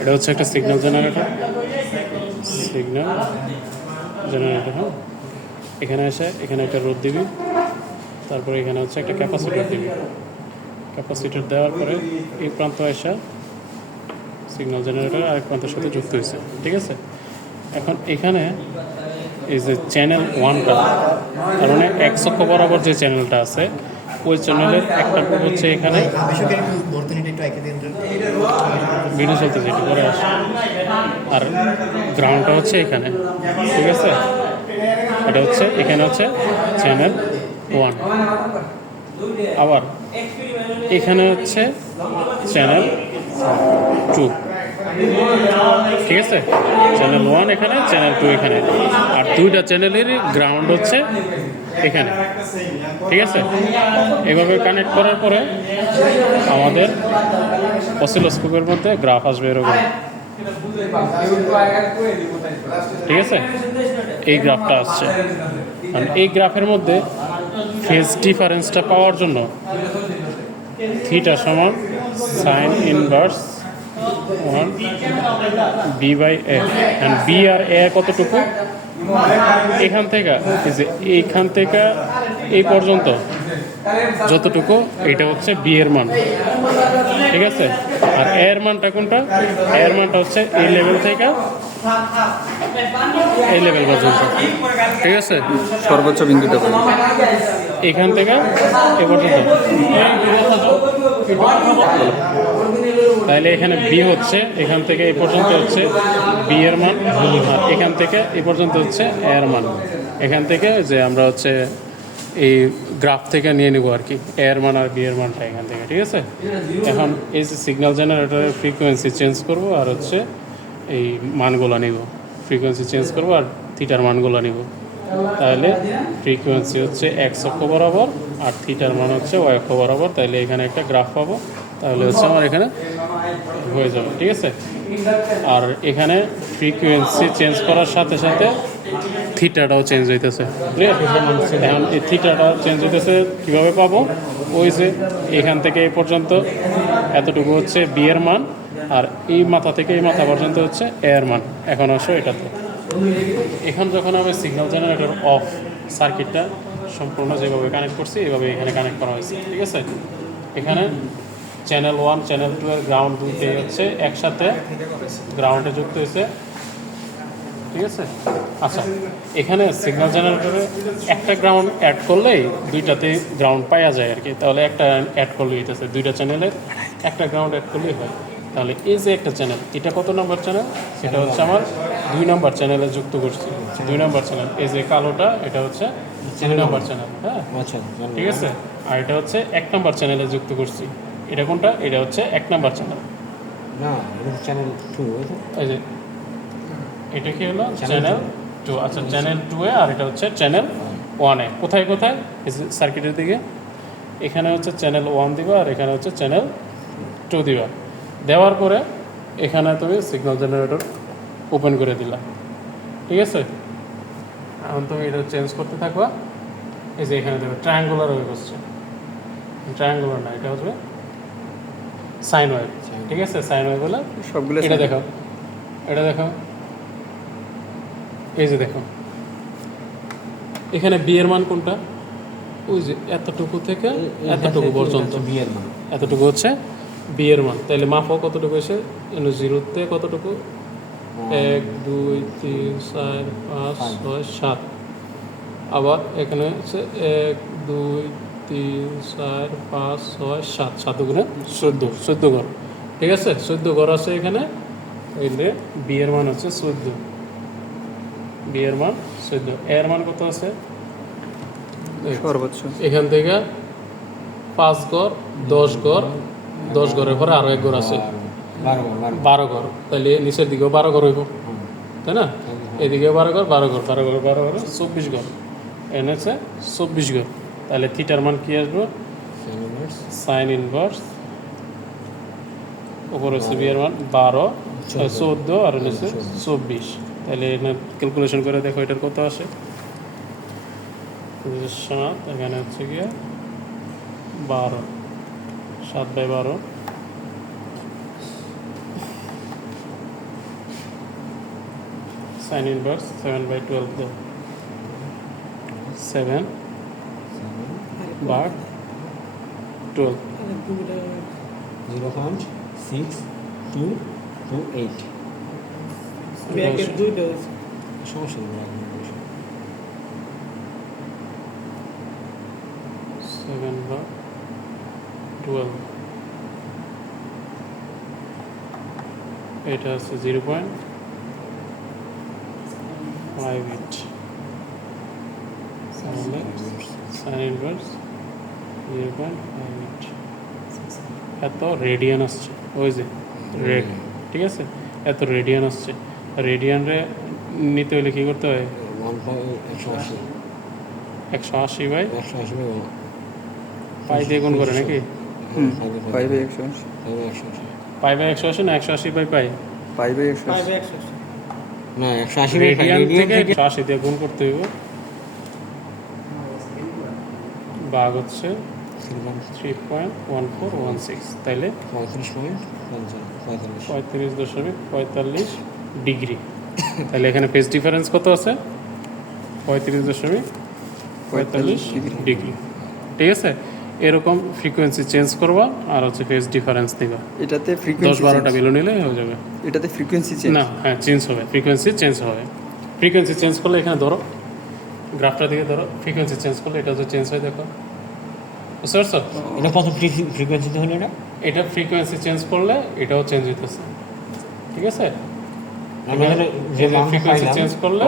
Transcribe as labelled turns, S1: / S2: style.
S1: এটা হচ্ছে একটা সিগন্যাল জেনারেটর সিগন্যাল জেনারেটর হ্যাঁ। এখানে এসে, এখানে একটা রোদ দিবি। তারপরে এখানে হচ্ছে একটা ক্যাপাসিটর দিবি। ক্যাপাসিটর দেওয়ার পরে এই প্রান্ত এসে সিগন্যাল জেনারেটর আরেক প্রান্তের সাথে যুক্ত হয়েছে। ঠিক আছে? এখন এখানে এই যে চ্যানেল ওয়ানটা তার মানে এক অক্ষ বরাবর যে চ্যানেলটা আছে চ্যানেলের একটা হচ্ছে এখানে। ভিডিও চলতেছে একটু পরে আসে। আর গ্রাউন্ডটা হচ্ছে এখানে। ঠিক আছে? এটা হচ্ছে, এখানে হচ্ছে চ্যানেল ওয়ান আবার এখানে হচ্ছে চ্যানেল টু ঠিক আছে? চ্যানেল ওয়ান এখানে চ্যানেল টু এখানে। আর দুইটা চ্যানেলেরই গ্রাউন্ড হচ্ছে এখানে। ঠিক আছে? এভাবে কানেক্ট করার পরে আমাদের অসিলোস্কোপের মধ্যে গ্রাফ আসবে এরকম। ঠিক আছে? এই গ্রাফটা আসছে। আর এই গ্রাফের মধ্যে ফেজ ডিফারেন্সটা পাওয়ার জন্য থিটা সমান sine inverse one B by A and B R A কতটুকু? এখান থেকে এই যে এইখান থেকে এই পর্যন্ত। যতটুকু এটা হচ্ছে বি এর মান। ঠিক আছে? আর এ এর মানটা কোনটা? এ এর মানটা হচ্ছে এই লেভেল থেকে এই লেভেল পর্যন্ত। ঠিক আছে?
S2: সর্বোচ্চ বিন্দুটা
S1: এখান থেকে এ পর্যন্ত। তাহলে এখানে বি হচ্ছে, এখান থেকে এই পর্যন্ত হচ্ছে বি এর মান আর এখান থেকে এই পর্যন্ত হচ্ছে এ এর মান। এখান থেকে যে আমরা হচ্ছে এই গ্রাফ থেকে নিয়ে নিব আর কি এ এর মান আর বি এর মানটা এখান থেকে, ঠিক আছে? এখন এই যে সিগন্যাল জেনারেটরের ফ্রিকোয়েন্সি চেঞ্জ করব আর হচ্ছে এই মানগুলো নিব। ফ্রিকোয়েন্সি চেঞ্জ করব আর থিটার মানগুলো নিব। তাহলে ফ্রিকোয়েন্সি হচ্ছে এক্স অক্ষ বরাবর আর থিটার মান হচ্ছে ওয়াই অক্ষ বরাবর। তাহলে এখানে একটা গ্রাফ পাবো। তাহলে হচ্ছে আমার এখানে হয়ে যাবে, ঠিক আছে? আর এখানে ফ্রিকোয়েন্সি চেঞ্জ করার সাথে সাথে থিটাটাও চেঞ্জ হইতেছে। এখন এই থিটাটা চেঞ্জ হইতেছে, কীভাবে পাবো? ওই যে এখান থেকে এই পর্যন্ত এতটুকু হচ্ছে বি এর মান, আর এই মাথা থেকে এই মাথা পর্যন্ত হচ্ছে এ এর মান। এখন আসো এটাতে। এখন যখন আমি সিগন্যাল জেনারেটর অফ সার্কিটটা সম্পূর্ণ যেভাবে কানেক্ট করছি এইভাবে এখানে কানেক্ট করা হয়েছে, ঠিক আছে? এখানে চ্যানেল ওয়ান চ্যানেল টু এর গ্রাউন্ড দুইটাই হচ্ছে একসাথে গ্রাউন্ডে যুক্ত হয়েছে। ঠিক আছে? আচ্ছা এখানে সিগন্যাল জেনারেটরে একটা গ্রাউন্ড অ্যাড করলেই দুইটাতে গ্রাউন্ড পাওয়া যায় আর কি। তাহলে একটা অ্যাড করলেই হইতেছে দুইটা চ্যানেলের একটা গ্রাউন্ড অ্যাড করলেই হয়। তাহলে এই যে একটা চ্যানেল এটা কত নম্বর চ্যানেল সেটা হচ্ছে আমার দুই নম্বর চ্যানেলে যুক্ত করছি। দুই নম্বর চ্যানেল এই যে কালোটা এটা হচ্ছে তিন নম্বর চ্যানেল হ্যাঁ?
S2: আচ্ছা
S1: ঠিক আছে? আর এটা হচ্ছে এক নম্বর চ্যানেলে যুক্ত করছি। এটা কোনটা? এটা হচ্ছে এক নম্বর চ্যানেল
S2: না চ্যানেল টু
S1: এই যে। এটা কি হলো? চ্যানেল টু আচ্ছা চ্যানেল টু এ আর এটা হচ্ছে চ্যানেল ওয়ানে কোথায় কোথায়? সার্কিটের দিকে। এখানে হচ্ছে চ্যানেল ওয়ান দিবা আর এখানে হচ্ছে চ্যানেল টু দিবা। দেওয়ার পরে এখানে তুমি সিগন্যাল জেনারেটর ওপেন করে দিলা। ঠিক আছে? এখন তুমি এটা চেঞ্জ করতে থাকবা। এই যে এখানে দেবে ট্রায়াঙ্গুলার ওয়েভ হচ্ছে ট্রায়াঙ্গুলার না এটা হচ্ছে সাইন ওয়েভ ঠিক আছে? সাইন ওয়েভ হলে
S2: সবগুলো
S1: এটা দেখো। এটা দেখো। এই যে দেখো। এখানে বিয়ের মান কোনটা? ওই যে এতটুকু থেকে এতটুকু পর্যন্ত।
S2: বিয়ের মান।
S1: এতটুকু হচ্ছে বিয়ের মান। তাহলে মাপও কতটুকু এসে? এনে জিরোতে কতটুকু? এক দুই তিন চার পাঁচ ছয় সাত। আবার এখানে হচ্ছে এক দুই তিন চার পাঁচ ছয় সাত সাত গুণে চোদ্দ চোদ্দ ঘর। ঠিক আছে? চোদ্দ ঘর আছে এখানে। এখানে বিয়ের মান হচ্ছে চোদ্দ। বিয়ের মান চোদ্দ। এর মান কত আছে?
S2: সর্বোচ্চ।
S1: এখান থেকে পাঁচ ঘর দশ ঘর দশ ঘরের পরে আরও এক ঘর আছে।
S2: বারো
S1: ঘর তাহলে নিচের দিকেও বারো ঘর হইব। তাই না? এদিকেও বারো ঘর বারো ঘর বারো ঘর বারো ঘর চব্বিশ ঘর। এনে হচ্ছে চব্বিশ ঘর। তাহলে থিটার মান কি আসবে? সাইন ইনভার্স উপর হচ্ছে বিয়ের মান বারো চোদ্দ। আর হচ্ছে চব্বিশ। তাহলে এখানে ক্যালকুলেশন করে দেখো এটার কত আসে? সাত এখানে হচ্ছে গিয়ে বারো। সাত বাই বারো। Sine inverse seven by twelve Dev seven ভাগ twelve
S2: zero point six two two eight সমস্যা
S1: সেভেন ভাগ টুয়েলভ এটা হচ্ছে zero point five eight sine inverse zero point five eight এত রেডিয়ান আসছে ওই যে রেড ঠিক আছে? এত রেডিয়ান আসছে। রেডিয়ানরে নিতে হলে কী করতে হয়?
S2: একশো আশি।
S1: বাই
S2: একশো আশি বাই ওয়ান
S1: পাই দিয়ে গুণ করে নাকি?
S3: হুম। ফাইভে একশো আশি।
S2: একশো আশি।
S1: পাই বাই একশো আশি না একশো আশি বাই পাই?
S3: ফাইভে একশো আশি।
S2: না একশো আশি বাই
S1: রেডিয়ান থেকে একশো আশি দিয়ে গুণ করতে হইব। ভাগ হচ্ছে three point one four one six তাইলে
S2: পঁয়ত্রিশ পয়েন্ট পঁয়তাল্লিশ
S1: পঁয়ত্রিশ দশমিক পঁয়তাল্লিশ ডিগ্রি তাহলে এখানে ফেস ডিফারেন্স কত আছে পঁয়ত্রিশ দশমিক পঁয়তাল্লিশ ডিগ্রি ঠিক আছে এরকম ফ্রিকোয়েন্সি চেঞ্জ করবা আর হচ্ছে ফেস ডিফারেন্স দিবা
S3: এটাতে
S1: দশ বারোটা বিলো নিলে হয়ে যাবে
S3: এটাতে ফ্রিকোয়েন্সি চেঞ্জ
S1: না হ্যাঁ চেঞ্জ হবে ফ্রিকোয়েন্সি চেঞ্জ হবে ফ্রিকোয়েন্সি চেঞ্জ করলে এখানে ধরো গ্রাফটা দিকে ধরো ফ্রিকোয়েন্সি চেঞ্জ করলে এটা তো চেঞ্জ হয় দেখো বুঝতে পারছ?
S2: এটা কত ফ্রিকোয়েন্সিতে হলো এটা?
S1: এটা ফ্রিকোয়েন্সি চেঞ্জ করলে এটাও চেঞ্জ হইতেছে। ঠিক আছে?
S2: আমাদের
S1: ফ্রিকোয়েন্সি চেঞ্জ করলে